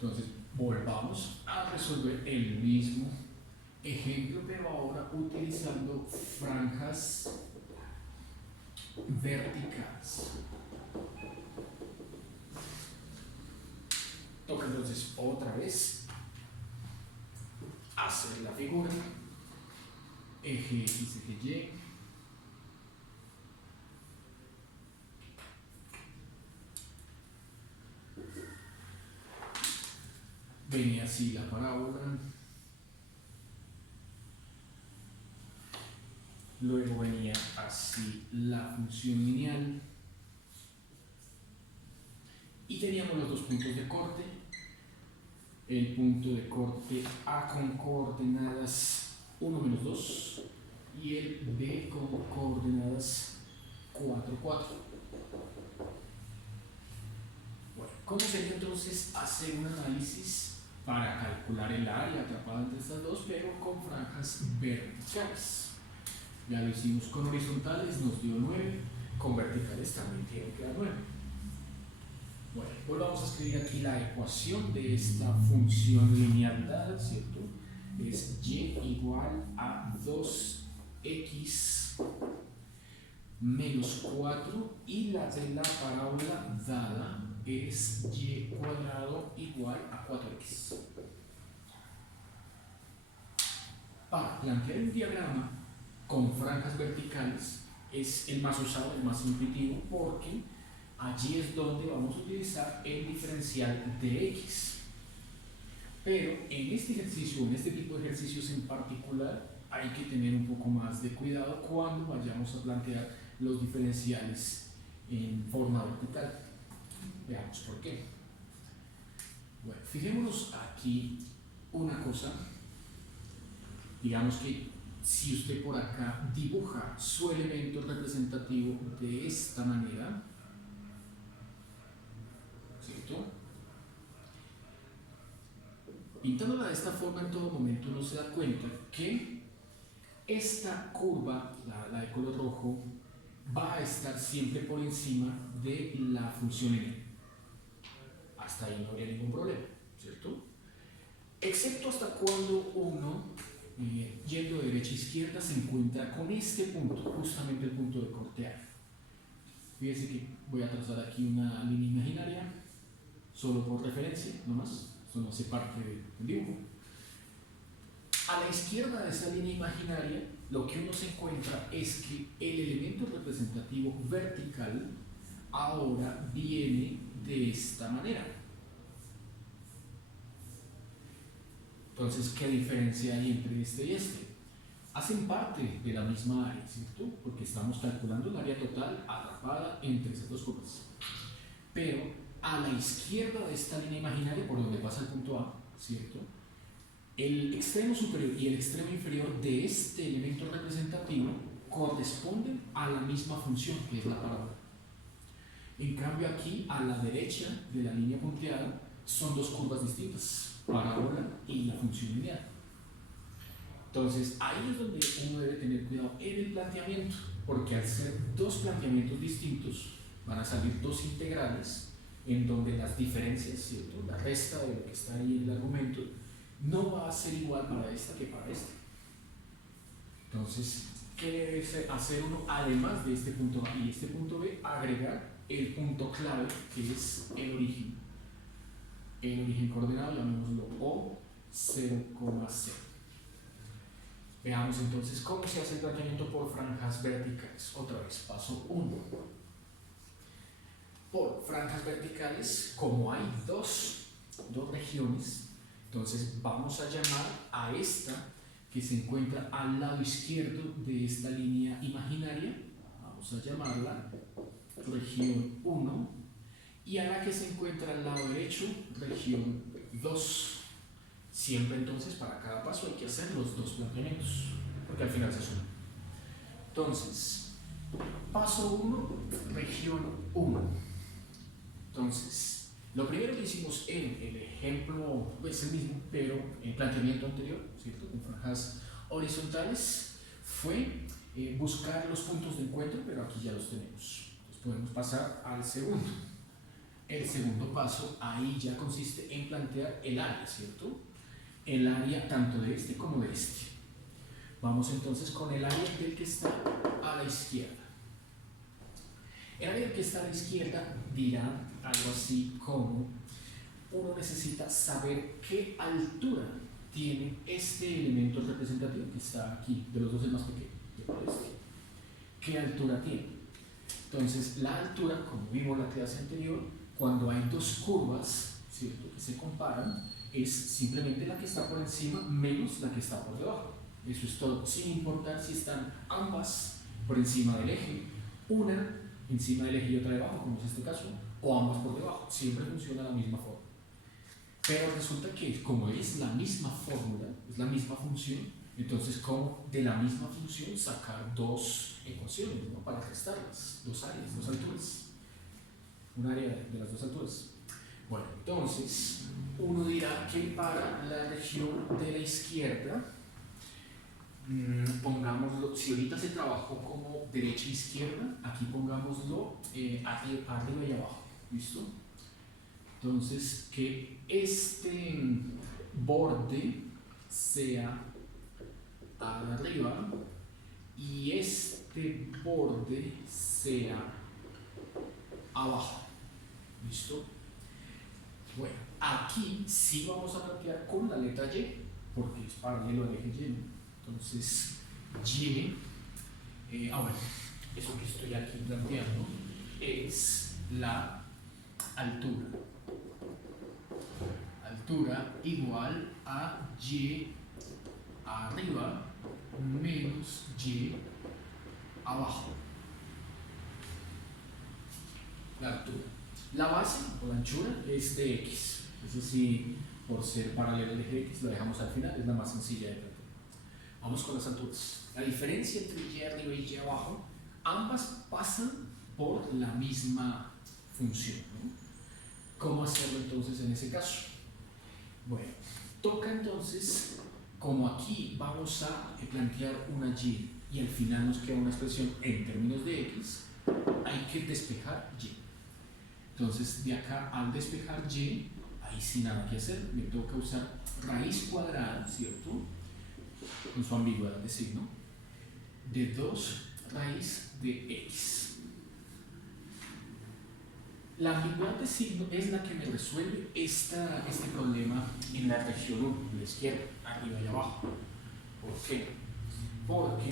Entonces, volvamos a resolver el mismo ejemplo, pero ahora utilizando franjas verticales. Toca entonces otra vez hacer la figura, eje X, eje Y, venía así la parábola, luego venía así la función lineal y teníamos los dos puntos de corte, el punto de corte A con coordenadas 1, menos 2 y el B con coordenadas 4, 4. Bueno, ¿cómo sería entonces hacer un análisis para calcular el área atrapada entre estas dos, pero con franjas verticales? Ya lo hicimos con horizontales, nos dio 9, con verticales también tiene que dar 9. Bueno, volvamos a escribir aquí la ecuación de esta función lineal dada, ¿cierto? Es y igual a 2x menos 4 y la de la parábola dada es y cuadrado igual a 4x. Para plantear un diagrama con franjas verticales es el más usado, el más intuitivo, porque allí es donde vamos a utilizar el diferencial de x. Pero en este ejercicio, en este tipo de ejercicios en particular, hay que tener un poco más de cuidado cuando vayamos a plantear los diferenciales en forma vertical. Veamos por qué. Bueno, fijémonos aquí una cosa. Digamos que si usted por acá dibuja su elemento representativo de esta manera, ¿cierto? Pintándola de esta forma en todo momento uno se da cuenta que esta curva, la de color rojo, va a estar siempre por encima de la función n. Hasta ahí no habría ningún problema, ¿cierto? Excepto hasta cuando uno, yendo de derecha a izquierda, se encuentra con este punto, justamente el punto de corte A. Fíjense que voy a trazar aquí una línea imaginaria, solo por referencia, nomás, esto no hace parte del dibujo. A la izquierda de esa línea imaginaria, lo que uno se encuentra es que el elemento representativo vertical ahora viene de esta manera. Entonces, ¿qué diferencia hay entre este y este? Hacen parte de la misma área, ¿cierto? Porque estamos calculando el área total atrapada entre esas dos curvas. Pero a la izquierda de esta línea imaginaria, por donde pasa el punto A, ¿cierto? El extremo superior y el extremo inferior de este elemento representativo corresponden a la misma función, que es la parábola. En cambio, aquí a la derecha de la línea punteada son dos curvas distintas, parábola y la función lineal. Entonces, ahí es donde uno debe tener cuidado en el planteamiento, porque al ser dos planteamientos distintos, van a salir dos integrales en donde las diferencias, ¿cierto? La resta de lo que está ahí en el argumento, no va a ser igual para esta que para esta. Entonces, ¿qué debe hacer uno además de este punto A y este punto B? Agregar el punto clave, que es el origen. El origen coordenado, llamémoslo O, 0,0. Veamos entonces cómo se hace el planteamiento por franjas verticales. Otra vez, paso 1. Por franjas verticales, como hay dos regiones, entonces vamos a llamar a esta que se encuentra al lado izquierdo de esta línea imaginaria, vamos a llamarla región 1, y a la que se encuentra al lado derecho, región 2. Siempre entonces para cada paso hay que hacer los dos planteamientos, porque al final se suman. Entonces, paso 1, región 1. Entonces, lo primero que hicimos en el ejemplo es el mismo, pero en el planteamiento anterior, ¿cierto? Con franjas horizontales, fue buscar los puntos de encuentro, pero aquí ya los tenemos. Entonces podemos pasar al segundo. el segundo paso ahí ya consiste en plantear el área, ¿cierto? El área tanto de este como de este. Vamos entonces con el área del que está a la izquierda. El área del que está a la izquierda dirá algo así como: uno necesita saber qué altura tiene este elemento representativo que está aquí, de los dos el más pequeño, este. ¿Qué altura tiene? Entonces, la altura, como vimos en la clase anterior, cuando hay dos curvas, ¿cierto?, que se comparan, es simplemente la que está por encima menos la que está por debajo. Eso es todo, sin importar si están ambas por encima del eje, una encima del eje y otra debajo, como es este caso, o ambas por debajo. Siempre funciona de la misma forma. Pero resulta que como es la misma fórmula, es la misma función, entonces como de la misma función sacar dos ecuaciones, ¿no?, para restarlas, dos áreas, dos alturas, un área de las dos alturas. Bueno, entonces uno dirá que para la región de la izquierda, pongámoslo, si ahorita se trabajó como derecha e izquierda, aquí pongámoslo arriba y abajo, ¿listo? Entonces, que este borde sea arriba y este borde sea abajo, ¿listo? Bueno, aquí sí vamos a plantear con la letra Y, porque es paralelo al eje Y. Entonces, Y, bueno, eso que estoy aquí planteando es la altura. Altura igual a Y arriba menos Y abajo. La altura. La base o la anchura es de X. Eso sí, por ser paralelo al eje X, lo dejamos al final, es la más sencilla de plantear. Vamos con las alturas. La diferencia entre Y arriba y Y abajo, ambas pasan por la misma función, ¿no? ¿Cómo hacerlo entonces en ese caso? Bueno, toca entonces, como aquí vamos a plantear una Y y al final nos queda una expresión en términos de X, hay que despejar Y. Entonces, de acá al despejar Y, ahí sin nada que hacer, me toca usar raíz cuadrada, ¿cierto?, con su ambigüedad de signo, de 2 raíz de X. La ambigüedad de signo es la que me resuelve este problema en la región 1, de la izquierda, arriba y abajo. ¿Por qué? Porque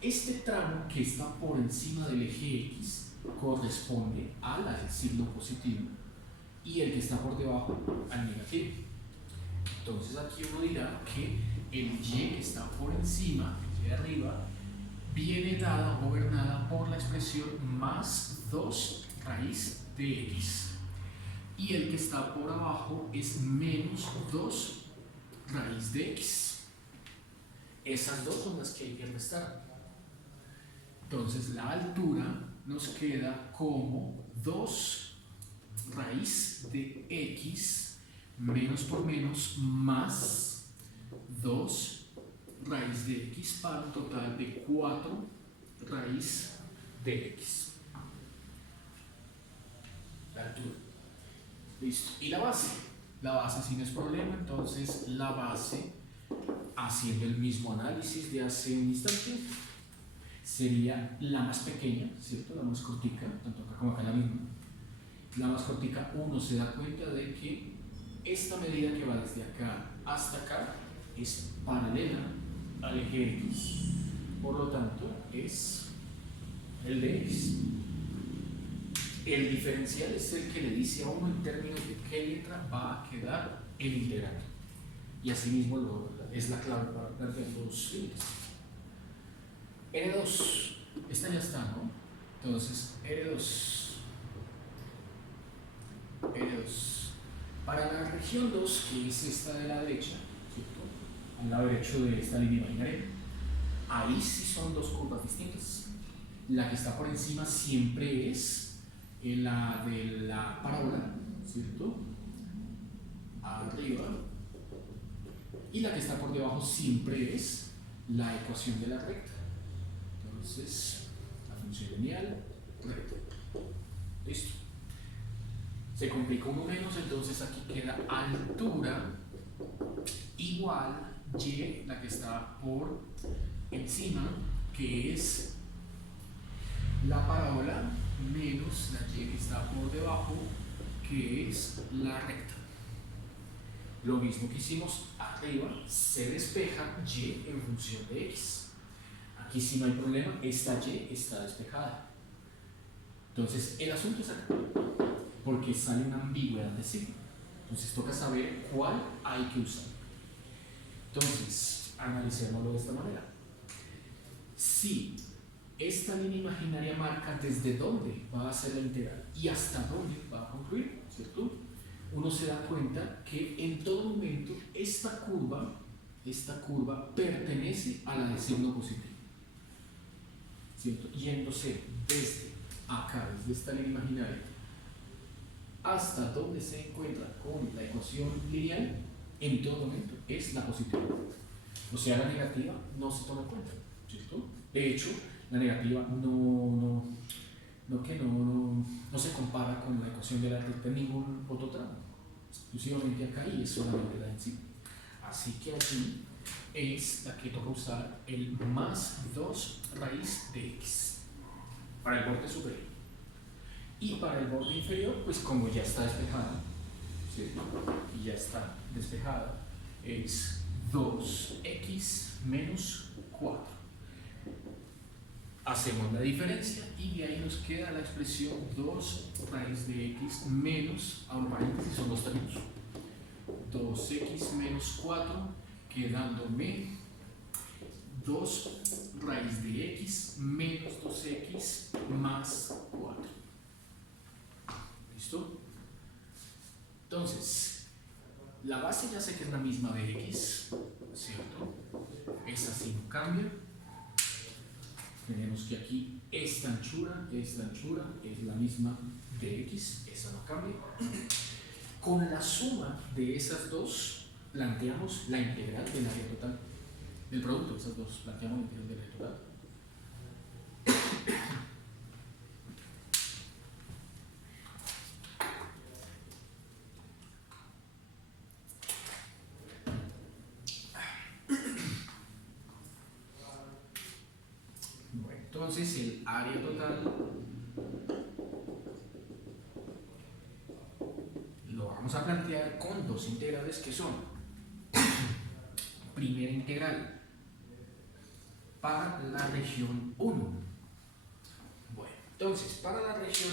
este tramo que está por encima del eje X corresponde al signo positivo y el que está por debajo al negativo. Entonces aquí uno dirá que el Y que está por encima, el Y de arriba, viene dada o gobernada por la expresión más 2 raíz de X. Y el que está por abajo es menos 2 raíz de X. Esas dos son las que hay que restar. Entonces la altura nos queda como 2 raíz de X menos por menos más 2 raíz de X para un total de 4 raíz de X. La altura. Listo. ¿Y la base? La base sí no es problema, entonces la base, haciendo el mismo análisis de hace un instante, sería la más pequeña, ¿cierto? La más cortica, tanto acá como acá la misma. La más cortica, uno se da cuenta de que esta medida que va desde acá hasta acá es paralela al eje X, por lo tanto es el de X. El diferencial es el que le dice a uno en términos de qué letra va a quedar el integrando, y asimismo es la clave para plantear los límites. R2, esta ya está, ¿no? Entonces R2, para la región 2, que es esta de la derecha, ¿cierto?, al lado derecho de esta línea imaginaria, ahí sí son dos curvas distintas. La que está por encima siempre es la de la parábola, ¿cierto?, arriba, y la que está por debajo siempre es la ecuación de la recta. Entonces, la función lineal recta. Listo. Se complica uno menos, entonces aquí queda altura igual y, la que está por encima, que es la parábola, menos la y que está por debajo, que es la recta. Lo mismo que hicimos arriba, se despeja y en función de x. Aquí sí no hay problema, esta y está despejada. Entonces el asunto es acá, porque sale una ambigüedad de signo. Entonces toca saber cuál hay que usar. Entonces, analicémoslo de esta manera. Si esta línea imaginaria marca desde dónde va a ser la integral y hasta dónde va a concluir, ¿cierto? Uno se da cuenta que en todo momento esta curva pertenece a la de signo positivo, ¿cierto? Yéndose desde acá, desde esta línea imaginaria, hasta donde se encuentra con la ecuación lineal, en todo momento es la positiva. O sea, la negativa no se toma en cuenta, ¿cierto? De hecho, la negativa no se compara con la ecuación de la recta en ningún otro tramo. Exclusivamente acá y es solamente la de encima. Así que aquí es la que toca usar el más 2 raíz de x para el borde superior. Y para el borde inferior, pues como ya está despejada, ¿cierto? Y ya está despejada, es 2x menos 4. Hacemos la diferencia y de ahí nos queda la expresión 2 raíz de x menos, ahora paréntesis, son dos términos, 2x menos 4, quedándome 2 raíz de x menos 2x más 4. ¿Listo? Entonces, la base ya sé que es la misma de x, ¿cierto? Esa sí no cambia. Tenemos que aquí esta anchura es la misma de x, esa no cambia. Con la suma de esas dos planteamos la integral del área total. Del producto de esas dos planteamos la integral del área total. Bueno, entonces el área total lo vamos a plantear con dos integrales que son primera integral para la región 1. Bueno, entonces para la región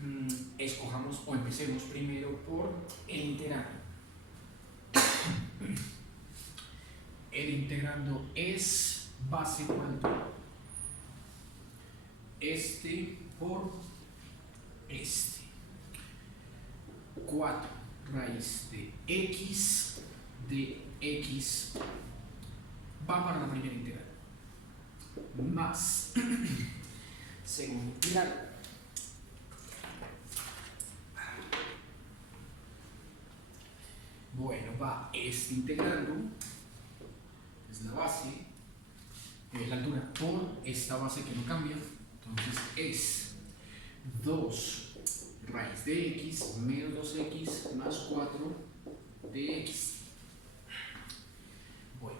1 escojamos o empecemos primero por el integrando. El integrando es base cuánto, este por este, 4 raíz de x va para la primera integral, más segunda integral bueno, va este integrando, es la base, la altura por esta base que no cambia, entonces es 2 raíz de x menos 2x más 4 de x. Bueno,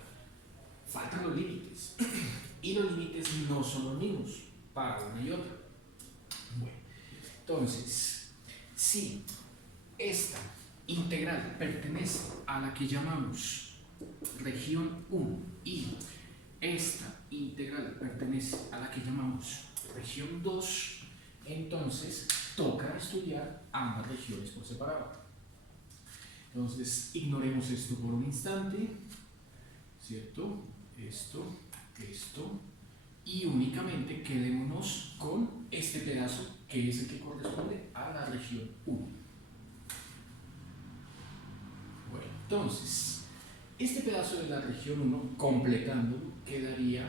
faltan los límites y los límites no son los mismos para una y otra. Bueno, entonces, si esta integral pertenece a la que llamamos región 1 y esta integral pertenece a la que llamamos región 2, entonces toca estudiar ambas regiones por separado. Entonces ignoremos esto por un instante, ¿cierto? Esto, y únicamente quedémonos con este pedazo que es el que corresponde a la región 1. Bueno, entonces, este pedazo de la región 1, completando, quedaría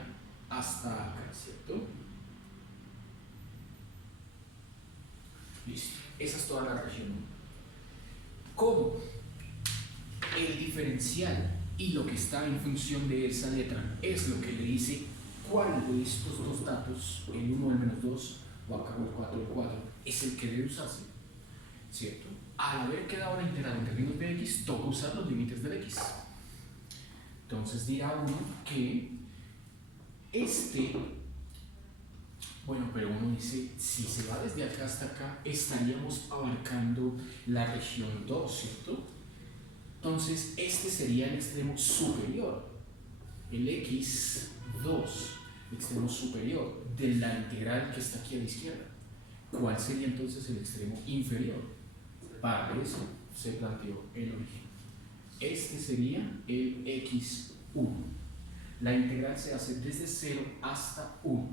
hasta acá, ¿cierto? Listo, esa es toda la región 1. Como el diferencial y lo que está en función de esa letra es lo que le dice cuál de estos dos datos, el 1 o el menos 2, o acá el 4, es el que debe usarse, ¿cierto? Al haber quedado la integral en términos de x, toca usar los límites del x. Entonces dirá uno que bueno, pero uno dice, si se va desde acá hasta acá, estaríamos abarcando la región 2, ¿cierto? Entonces, este sería el extremo superior, el x2, el extremo superior de la integral que está aquí a la izquierda. ¿Cuál sería entonces el extremo inferior? Para eso se planteó el origen. Este sería el x1. La integral se hace desde 0 hasta 1.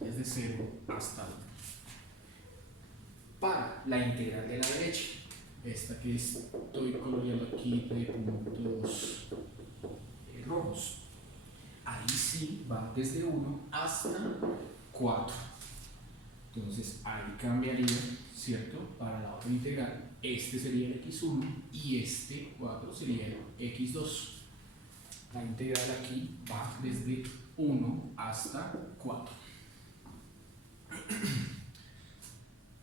Desde 0 hasta 1. Para la integral de la derecha, esta que estoy coloreando aquí de puntos rojos, ahí sí va desde 1 hasta 4. Entonces ahí cambiaría, ¿cierto? Para la otra integral, este sería el x1 y este 4 sería el x2. La integral aquí va desde 1 hasta 4.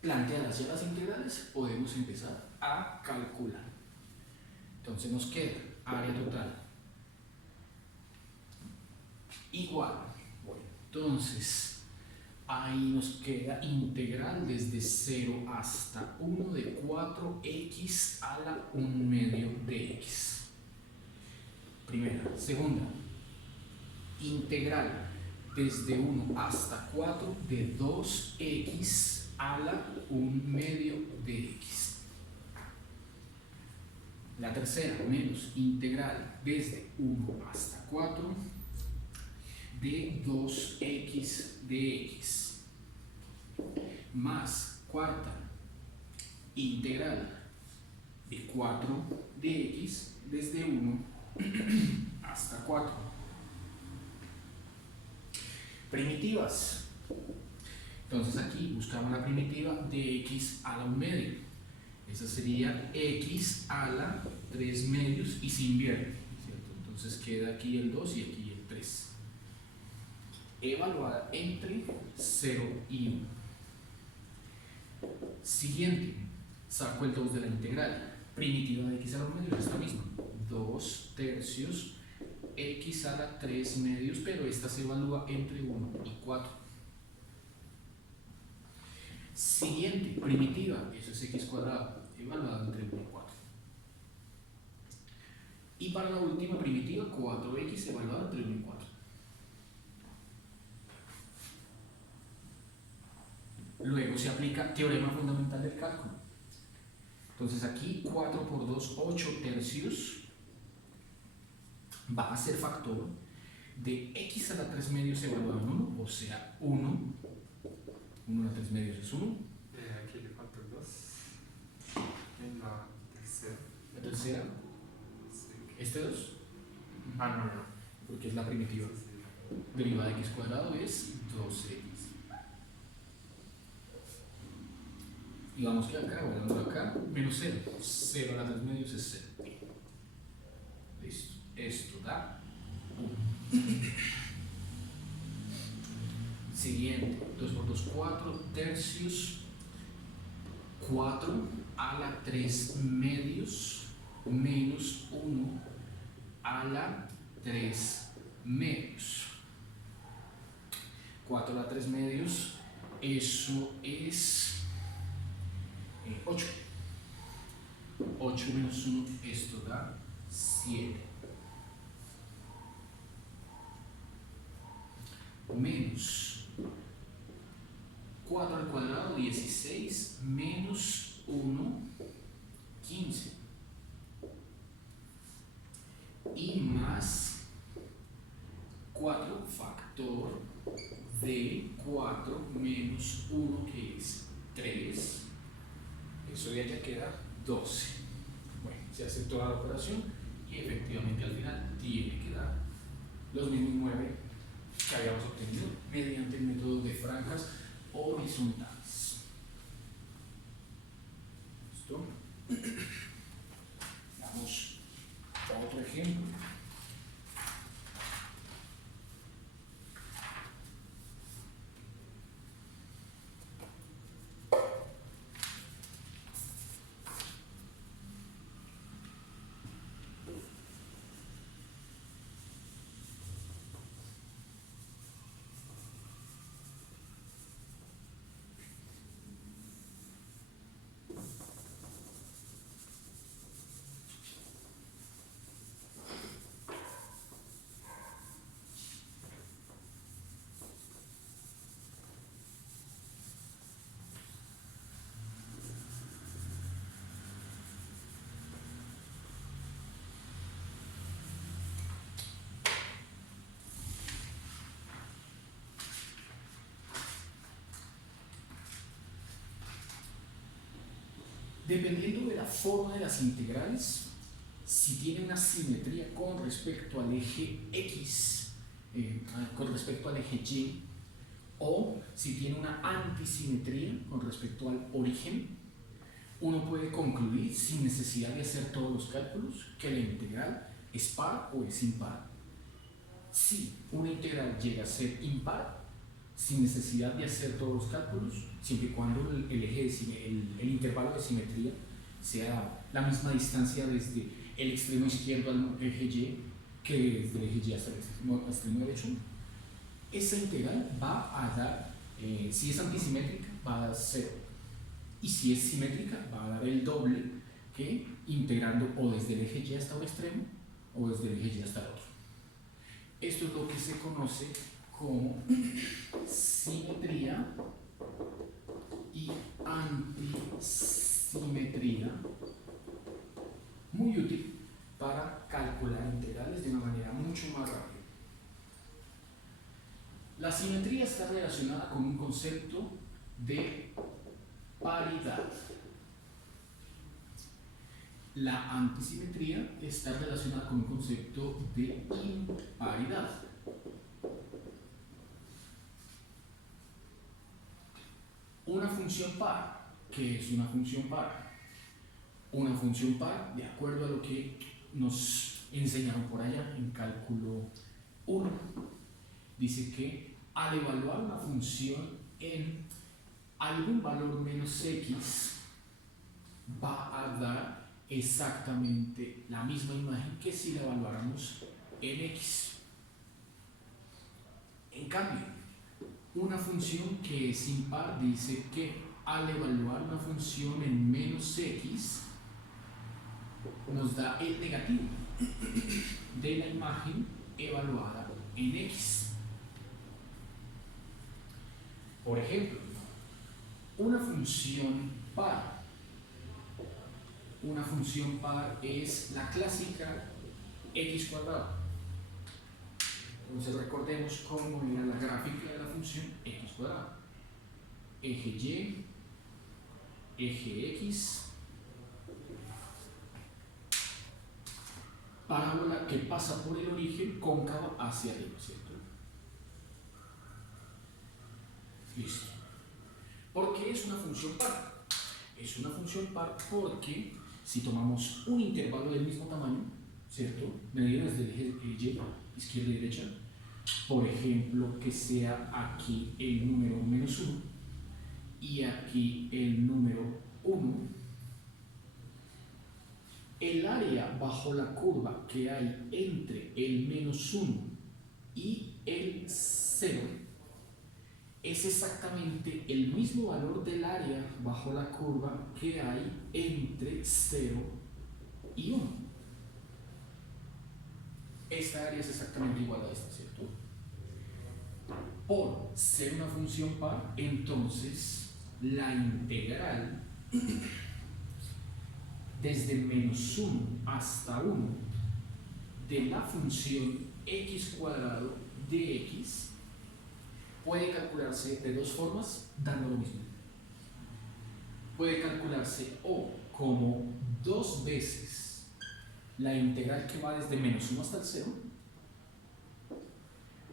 Planteadas ya las integrales, podemos empezar a calcular. Entonces nos queda área total igual. Bueno, entonces ahí nos queda integral desde 0 hasta 1 de 4x a la 1 medio de x. Primera. Segunda, integral desde 1 hasta 4 de 2x a la 1 medio de x. La tercera, menos integral desde 1 hasta 4 de 2x de x. Más cuarta, integral de 4 de x desde 1 hasta 4. Primitivas. Entonces aquí buscamos la primitiva de x a la 1 medio. Esa sería x a la 3 medios y se invierte, ¿cierto? Entonces queda aquí el 2 y aquí el 3. Evaluada entre 0 y 1. Siguiente, saco el 2 de la integral. Primitiva de x a la 1 medio es esta misma. 2 tercios x a la 3 medios, pero esta se evalúa entre 1 y 4. Siguiente, primitiva, eso es x cuadrado, evaluado entre 1 y 4. Y para la última primitiva, 4x evaluado entre 1 y 4. Luego se aplica teorema fundamental del cálculo. Entonces aquí 4 por 2, 8 tercios va a ser factor de x a la 3 medios evaluado en 1, o sea 1 a la 3 medios es 1. Aquí le falta el 2 en la tercera. La tercera, Sí. este 2, No. porque es la primitiva. Sí. Derivada de x cuadrado es 2x. Y vamos que acá, volando acá, menos 0. 0 a la 3 medios es 0. Listo. Esto da 1. Siguiente, 2 por 2, 4 tercios. 4 a la 3 medios menos 1 a la 3 medios. 4 a la 3 medios, eso es 8. 8 menos 1, esto da 7. Menos 4 al cuadrado, 16, menos 1, 15. Y más 4 factor de 4 menos 1, que es 3. Eso de allá queda 12. Bueno, se hace toda la operación y efectivamente al final tiene que dar los mismos 9 que habíamos obtenido mediante el método de franjas horizontales. ¿Listo? Damos otro ejemplo. Dependiendo de la forma de las integrales, si tiene una simetría con respecto al eje X, con respecto al eje Y, o si tiene una antisimetría con respecto al origen, uno puede concluir sin necesidad de hacer todos los cálculos que la integral es par o es impar. Si una integral llega a ser impar, sin necesidad de hacer todos los cálculos, siempre y cuando el intervalo de simetría sea la misma distancia desde el extremo izquierdo al eje Y que desde el eje Y hasta el extremo derecho, esa integral va a dar, si es antisimétrica, va a dar 0. Y si es simétrica, va a dar el doble que integrando o desde el eje Y hasta un extremo o desde el eje Y hasta el otro. Esto es lo que se conoce como simetría y antisimetría, muy útil para calcular integrales de una manera mucho más rápida. La simetría está relacionada con un concepto de paridad. La antisimetría está relacionada con un concepto de imparidad. Una función par. ¿Qué es una función par? Una función par, de acuerdo a lo que nos enseñaron por allá en cálculo 1, dice que al evaluar una función en algún valor menos x, va a dar exactamente la misma imagen que si la evaluáramos en x. En cambio, una función que es impar dice que al evaluar una función en menos x, nos da el negativo de la imagen evaluada en x. Por ejemplo, una función par. Una función par es la clásica x cuadrado. Entonces recordemos cómo era la gráfica de la función x cuadrado. Eje Y, eje X, parábola que pasa por el origen cóncava hacia arriba, ¿cierto? Listo. ¿Por qué es una función par? Es una función par porque si tomamos un intervalo del mismo tamaño, ¿cierto? Medido desde el eje Y, izquierda y derecha, por ejemplo, que sea aquí el número menos 1 y aquí el número 1, el área bajo la curva que hay entre el menos 1 y el 0 es exactamente el mismo valor del área bajo la curva que hay entre 0 y 1. Esta área es exactamente igual a esta, ¿cierto? Por ser una función par, entonces la integral desde menos 1 hasta 1 de la función x cuadrado de x puede calcularse de dos formas, dando lo mismo. Puede calcularse o como dos veces la integral que va desde menos 1 hasta el 0,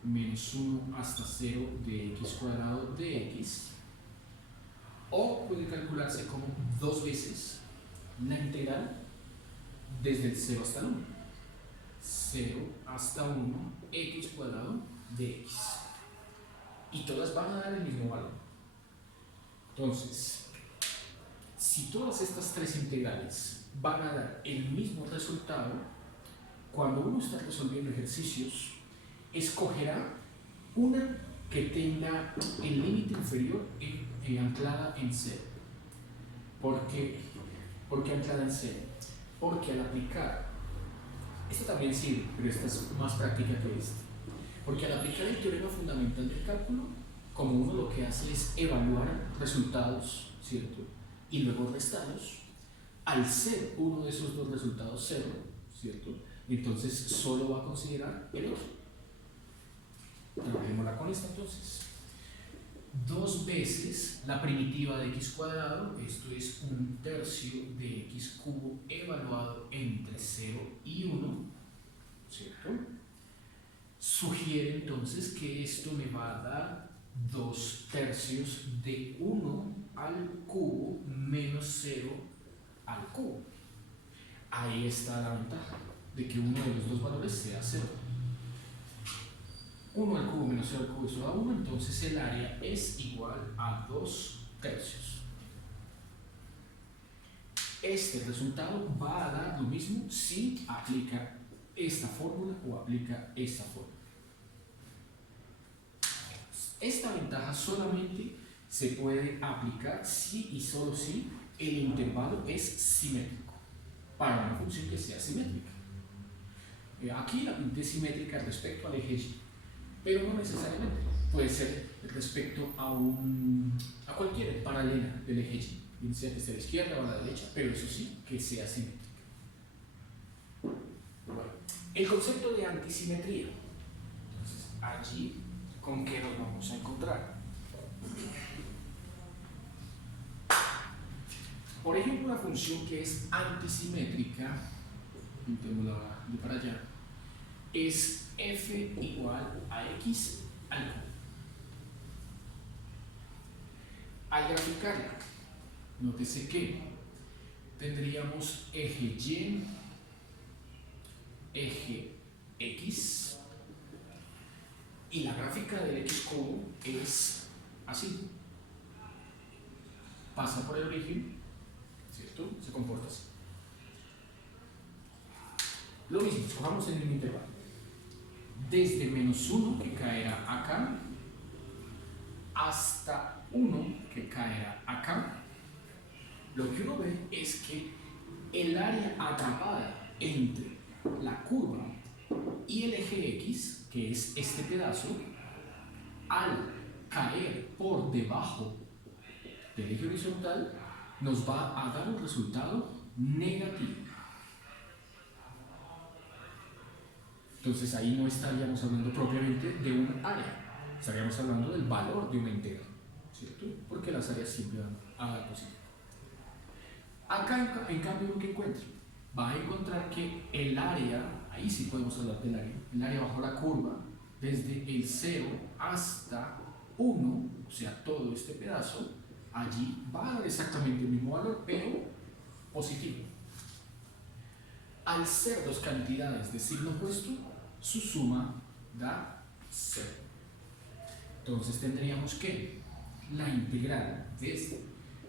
menos 1 hasta 0 de x cuadrado de x, o puede calcularse como dos veces la integral desde el 0 hasta el 1. 0 hasta 1 x cuadrado de x. Y todas van a dar el mismo valor. Entonces, si todas estas tres integrales van a dar el mismo resultado, cuando uno está resolviendo ejercicios, escogerá una que tenga el límite inferior anclada en 0. ¿Por qué anclada en 0? Porque al aplicar, esto también sirve, pero esta es más práctica que esta. Porque al aplicar el teorema fundamental del cálculo, como uno lo que hace es evaluar resultados, ¿cierto? Y luego restarlos, al ser uno de esos dos resultados 0, ¿cierto? Entonces solo va a considerar el otro. Trabajémosla con esta entonces. 2 veces la primitiva de x cuadrado, esto es 1/3 de x cubo evaluado entre 0 y 1, ¿cierto? Sugiere entonces que esto me va a dar 2/3 de 1 al cubo menos 0 al cubo. Ahí está la ventaja de que uno de los dos valores sea 0. 1 al cubo menos 0 al cubo, eso da 1, entonces el área es igual a 2/3. Este resultado va a dar lo mismo si aplica esta fórmula o aplica esta fórmula. Esta ventaja solamente se puede aplicar si y solo si el intervalo es simétrico para una función que sea simétrica. Aquí la pinté simétrica respecto al eje Y, pero no necesariamente. Puede ser respecto a cualquier paralela del eje Y, bien sea que esté a la izquierda o a la derecha, pero eso sí, que sea simétrica. Bueno, el concepto de antisimetría. Entonces, allí, ¿con qué nos vamos a encontrar? Por ejemplo, una función que es antisimétrica, pintémosla de para allá, es f igual a x al cubo. Al graficarla, nótese que tendríamos eje y, eje x, y la gráfica del x cubo es así. Pasa por el origen, ¿cierto? Se comporta así. Lo mismo, escojamos el mismo intervalo. Desde -1, que caerá acá, hasta 1, que caerá acá, lo que uno ve es que el área atrapada entre la curva y el eje X, que es este pedazo, al caer por debajo del eje horizontal, nos va a dar un resultado negativo. Entonces ahí no estaríamos hablando propiamente de un área, estaríamos hablando del valor de una entera, ¿cierto? Porque las áreas siempre van a dar positivo. Acá, en cambio, lo que encuentro, va a encontrar que el área, ahí sí podemos hablar del área, el área bajo la curva, desde el 0 hasta 1, o sea, todo este pedazo, allí va a dar exactamente el mismo valor, pero positivo. Al ser dos cantidades de signo opuesto, su suma da 0. Entonces tendríamos que la integral desde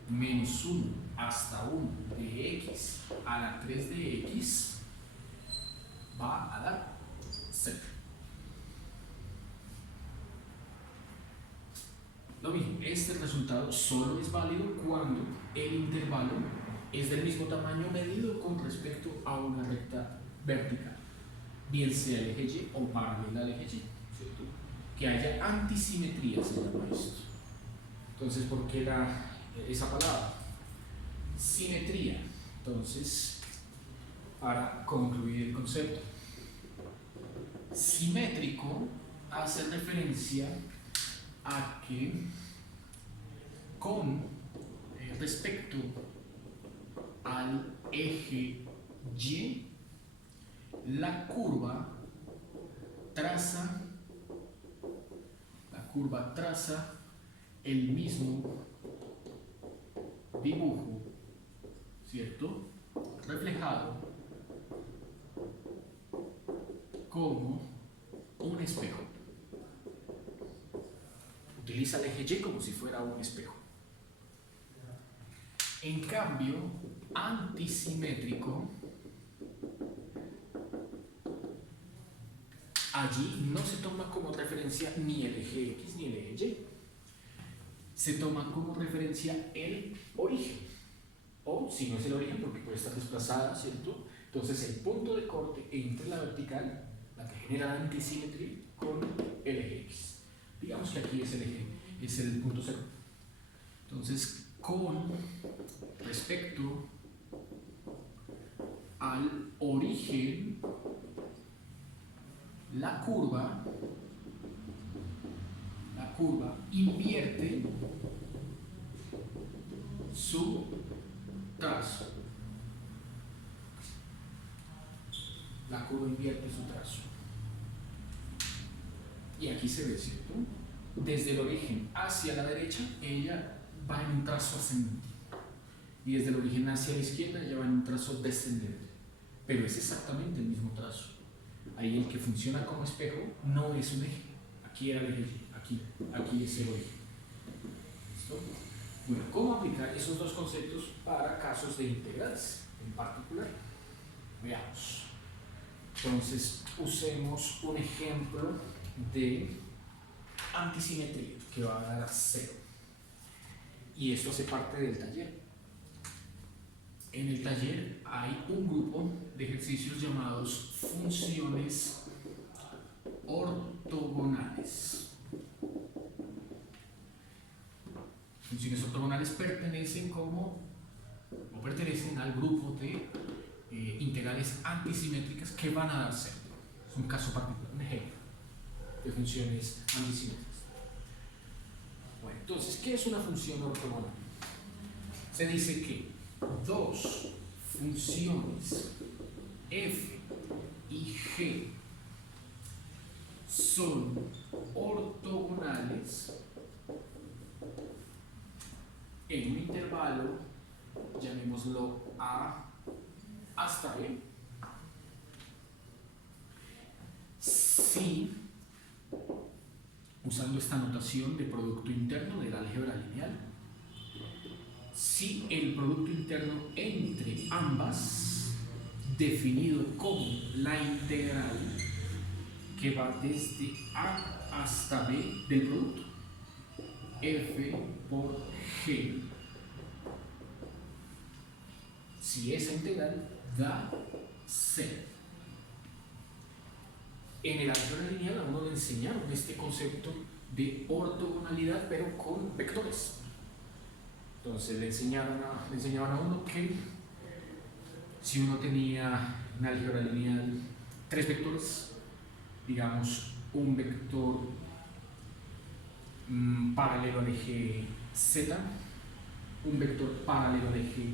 -1 hasta 1 de x a la 3 de x va a dar 0. Lo mismo, este resultado solo es válido cuando el intervalo es del mismo tamaño medido con respecto a una recta vertical, bien sea el eje Y o paralela al eje Y, ¿cierto? Que haya antisimetría, se llama esto. Entonces, ¿por qué esa palabra? Simetría. Entonces, para concluir el concepto, simétrico hace referencia a que con respecto al eje Y, la curva traza el mismo dibujo, ¿cierto? Reflejado como un espejo. Utiliza el eje Y como si fuera un espejo. En cambio, antisimétrico, allí no se toma como referencia ni el eje X ni el eje Y. Se toma como referencia el origen. O si no es el origen, porque puede estar desplazada, ¿cierto? Entonces el punto de corte entre la vertical, la que genera la antisimetría, con el eje X. Digamos que aquí es el eje, es el punto cero. Entonces, con respecto al origen, la curva curva invierte su trazo. La curva invierte su trazo. Y aquí se ve, ¿cierto? Desde el origen hacia la derecha, ella va en un trazo ascendente. Y desde el origen hacia la izquierda, ella va en un trazo descendente. Pero es exactamente el mismo trazo. Ahí el que funciona como espejo no es un eje. Aquí era el eje, aquí es el eje. ¿Listo? Bueno, ¿cómo aplicar esos dos conceptos para casos de integrales en particular? Veamos. Entonces, usemos un ejemplo de antisimetría que va a dar a 0. Y esto hace parte del taller. En el taller hay un grupo de ejercicios llamados funciones ortogonales. Funciones ortogonales pertenecen al grupo de integrales antisimétricas que van a dar 0. Es un caso particular, un ejemplo de funciones antisimétricas. Bueno, entonces, ¿qué es una función ortogonal? Se dice que dos funciones f y g son ortogonales en un intervalo, llamémoslo a hasta b, si, usando esta notación de producto interno del álgebra lineal, si el producto interno entre ambas, definido como la integral que va desde a hasta b del producto, f por g, si esa integral da 0. En el álgebra lineal a uno le enseñaron este concepto de ortogonalidad, pero con vectores. Entonces le enseñaban a uno que si uno tenía en álgebra lineal 3 vectores, digamos un vector paralelo al eje z, un vector paralelo al eje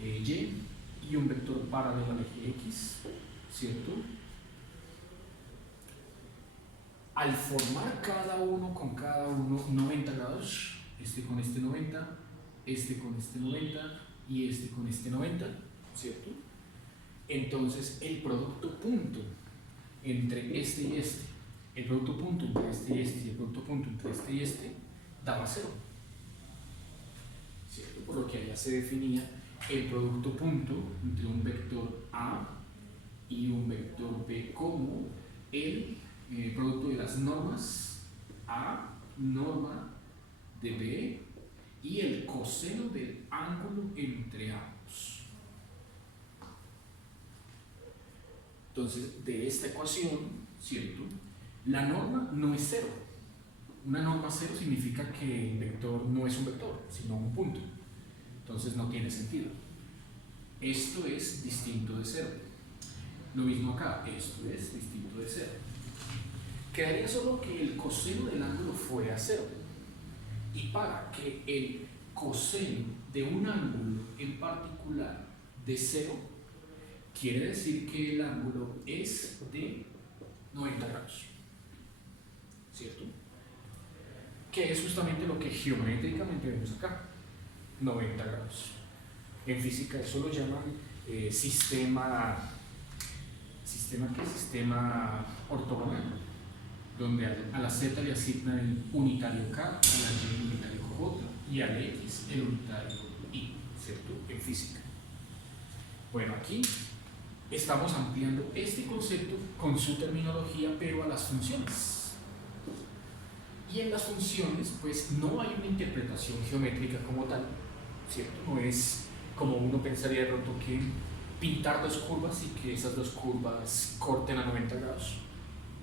y y un vector paralelo al eje x, ¿cierto? Al formar cada uno con cada uno 90 grados, este con este 90, este con este 90 y este con este 90, ¿cierto? Entonces el producto punto entre este y este, el producto punto entre este y este y el producto punto entre este y este daba 0, ¿cierto? Por lo que allá se definía el producto punto entre un vector A y un vector B como el producto de las normas A, norma de B y el coseno del ángulo entre ambos. Entonces, de esta ecuación, ¿cierto? La norma no es 0. Una norma 0 significa que el vector no es un vector, sino un punto. Entonces no tiene sentido. Esto es distinto de 0. Lo mismo acá, esto es distinto de 0. Quedaría solo que el coseno del ángulo fuera 0. Y para que el coseno de un ángulo en particular de 0, quiere decir que el ángulo es de 90 grados. ¿Cierto? Que es justamente lo que geométricamente vemos acá. 90 grados. En física eso lo llaman sistema ortogonal, donde a la z le asignan el unitario k, a la y el unitario j y al x el unitario y, ¿cierto? En física. Bueno, aquí estamos ampliando este concepto con su terminología, pero a las funciones. Y en las funciones, pues no hay una interpretación geométrica como tal, ¿cierto? No es como uno pensaría de pronto que pintar dos curvas y que esas dos curvas corten a 90 grados.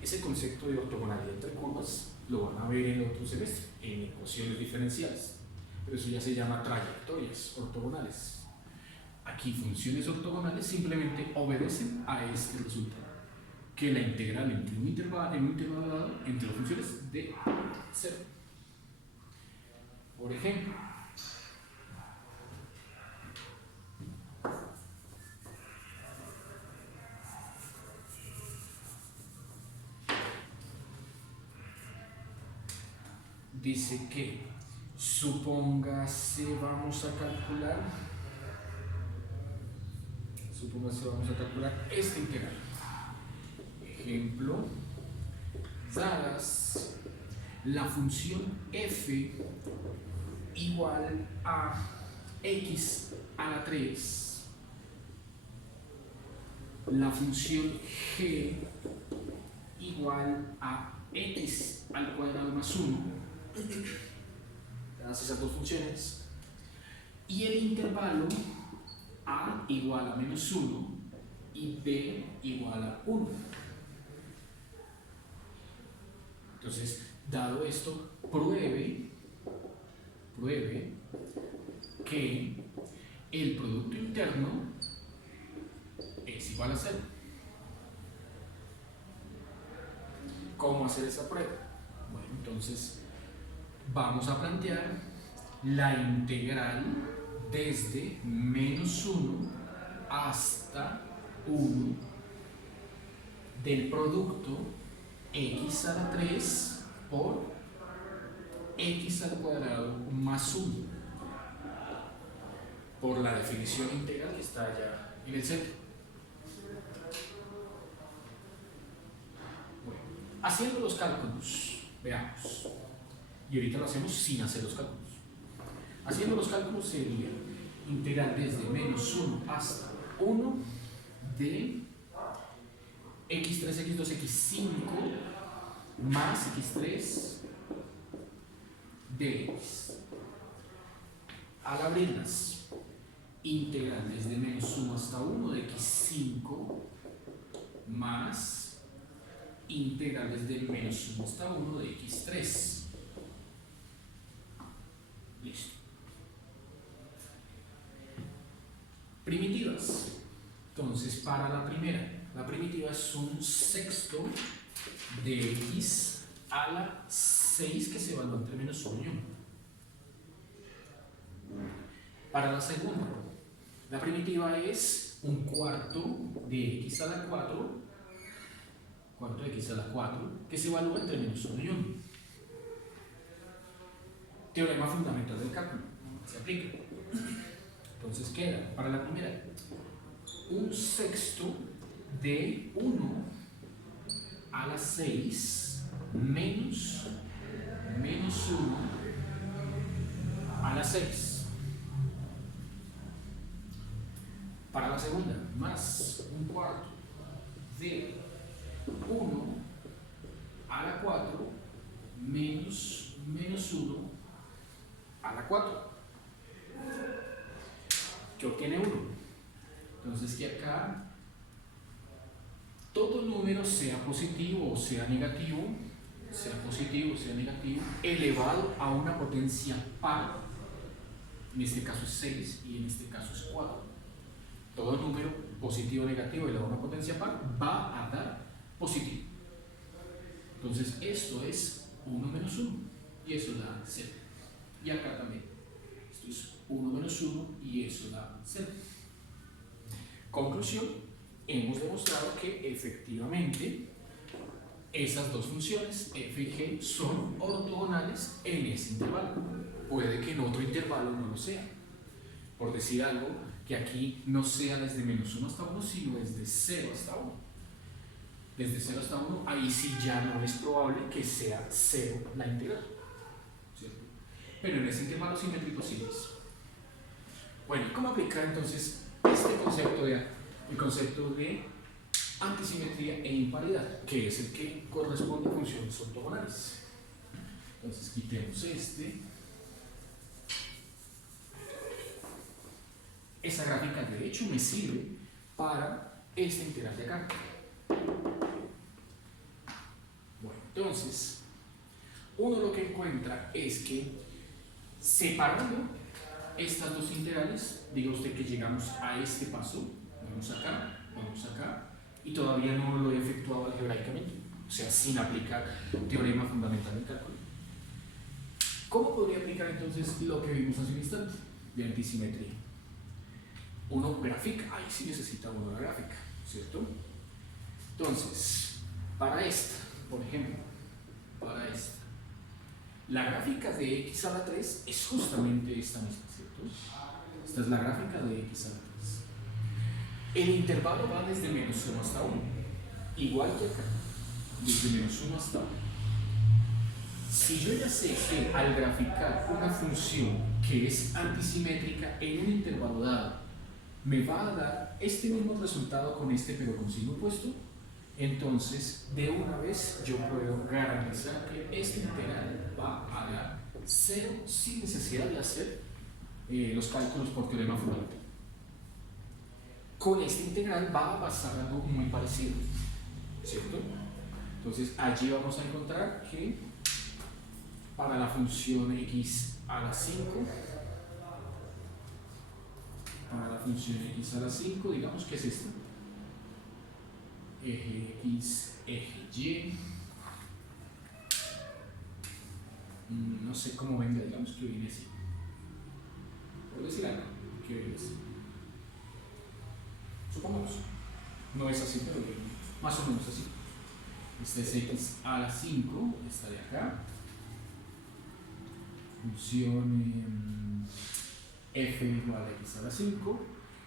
Ese concepto de ortogonalidad entre curvas lo van a ver en el otro semestre, en ecuaciones diferenciales, pero eso ya se llama trayectorias ortogonales. Aquí funciones ortogonales simplemente obedecen a este resultado, que la integral entre un intervalo dado entre las funciones de 0. Por ejemplo, dice que supóngase vamos a calcular este integral. Ejemplo, dadas la función f igual a x a la 3, la función g igual a x al cuadrado más 1, dadas esas dos funciones, y el intervalo a igual a menos 1 y b igual a 1. Entonces, dado esto, pruebe que el producto interno es igual a 0. ¿Cómo hacer esa prueba? Bueno, entonces vamos a plantear la integral desde menos 1 hasta 1 del producto x a la 3 por x al cuadrado más 1 por la definición integral que está allá en el centro. Bueno, haciendo los cálculos, veamos, y ahorita lo hacemos sin hacer los cálculos. Haciendo los cálculos sería integral desde menos 1 hasta 1 de x3, x2, x5 más x3 de x. Al abrirlas, integral desde menos 1 hasta 1 de x5 más integral desde menos 1 hasta 1 de x3. Listo. Primitivas. Entonces, para la primitiva es un sexto de x a la 6 que se evalúa entre menos 1 y 1. Para la segunda, la primitiva es un cuarto de x a la 4, cuarto de x a la 4, que se evalúa entre menos 1 y 1. Teorema fundamental del cálculo, se aplica. Entonces queda, para la primera, un sexto de 1 a la 6 menos 1 a la 6. Para la segunda, más un cuarto de 1 a la 4 menos 1 a la 4, que obtiene 1. Entonces que acá todo número, sea positivo o sea negativo, elevado a una potencia par, en este caso es 6 y en este caso es 4. Todo número positivo o negativo elevado a una potencia par va a dar positivo. Entonces esto es 1 menos 1 y eso da 0. Y acá también. Esto es 1 menos 1 y eso da 0. Conclusión, hemos demostrado que efectivamente esas dos funciones f y g son ortogonales en ese intervalo. Puede que en otro intervalo no lo sea. Por decir algo, que aquí no sea desde menos 1 hasta 1, sino desde 0 hasta 1. Desde 0 hasta 1, ahí sí ya no es probable que sea 0 la integral, ¿cierto? Pero en ese intervalo simétrico sí es. Bueno, ¿y cómo aplicar entonces este concepto el concepto de antisimetría e imparidad, que es el que corresponde a funciones ortogonales? Entonces quitemos este. Esa gráfica de hecho me sirve para esta integral de acá. Bueno, entonces uno lo que encuentra es que separando estas dos integrales, diga usted que llegamos a este paso, vamos acá, y todavía no lo he efectuado algebraicamente, o sea, sin aplicar teorema fundamental del cálculo. ¿Cómo podría aplicar entonces lo que vimos hace un instante de antisimetría? Uno grafica, ahí sí necesita uno la gráfica, ¿cierto? Entonces, para esta, por ejemplo, para esta, la gráfica de x a la 3 es justamente esta misma, ¿cierto? Esta es la gráfica de x a la 3. El intervalo va desde menos 1 hasta 1, igual que acá, desde menos 1 hasta 1. Si yo ya sé que al graficar una función que es antisimétrica en un intervalo dado, me va a dar este mismo resultado con este, pero con signo opuesto, entonces de una vez yo puedo garantizar que este integral va a dar 0 sin necesidad de hacer los cálculos por teorema Floyd. Con este integral va a pasar algo muy parecido, ¿cierto? Entonces allí vamos a encontrar que para la función x a la 5, digamos que es esta, eje x, eje y, no sé cómo venga, digamos que viene así, por decir algo, que viene así, supongamos, no es así, pero más o menos así. Este es x a la 5, esta de acá, función f igual a x a la 5,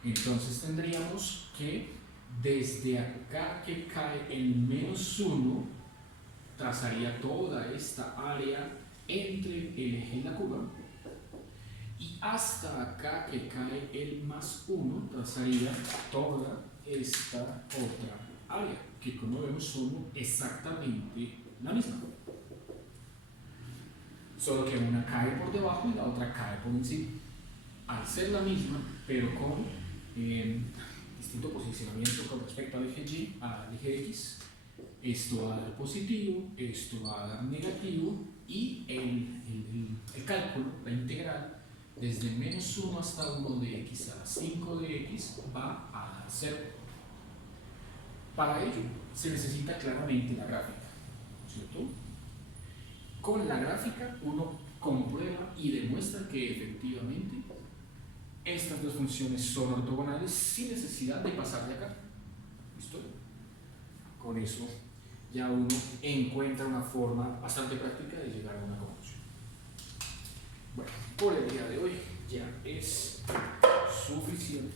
entonces tendríamos que desde acá que cae el menos 1, trazaría toda esta área entre el eje y la curva, y hasta acá que cae el más 1, trazaría toda esta otra área, que como vemos son exactamente la misma, solo que una cae por debajo y la otra cae por encima. Al ser la misma, pero con distinto posicionamiento con respecto al eje y, al eje x, esto va a dar positivo, esto va a dar negativo, y el cálculo, la integral, desde menos 1 hasta 1 de x a la 5 de x va a dar 0. Para ello se necesita claramente la gráfica, ¿cierto? Con la gráfica uno comprueba y demuestra que efectivamente estas dos funciones son ortogonales sin necesidad de pasar de acá. ¿Listo? Con eso ya uno encuentra una forma bastante práctica de llegar a una conclusión. Bueno, por el día de hoy ya es suficiente.